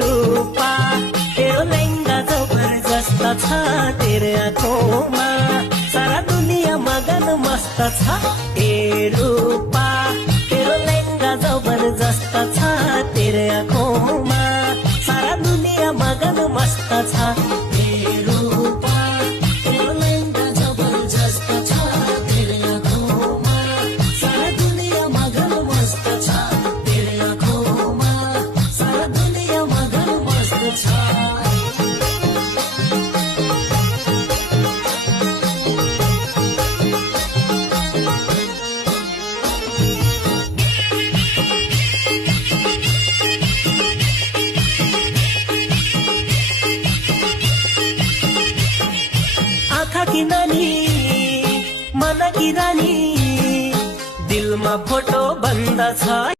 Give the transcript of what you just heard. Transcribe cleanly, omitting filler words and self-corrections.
रूपा तेरो लहंगा जबरदस्त छ तेरो आँखोमा सारा दुनिया मगन मस्त छ ए रूपा तेरो लहंगा जबरदस्त छ तेरो आँखोमा सारा दुनिया मगन मस्त छ ए रूपा तेरो लहंगा जबरदस्त छ तेरो आँखोमा सारा दुनिया मगन मस्त छ तेरो आँखोमा सारा दुनिया मगन मस्त छ। आँखा की नानी मन की रानी दिलमा फोटो बन्द छ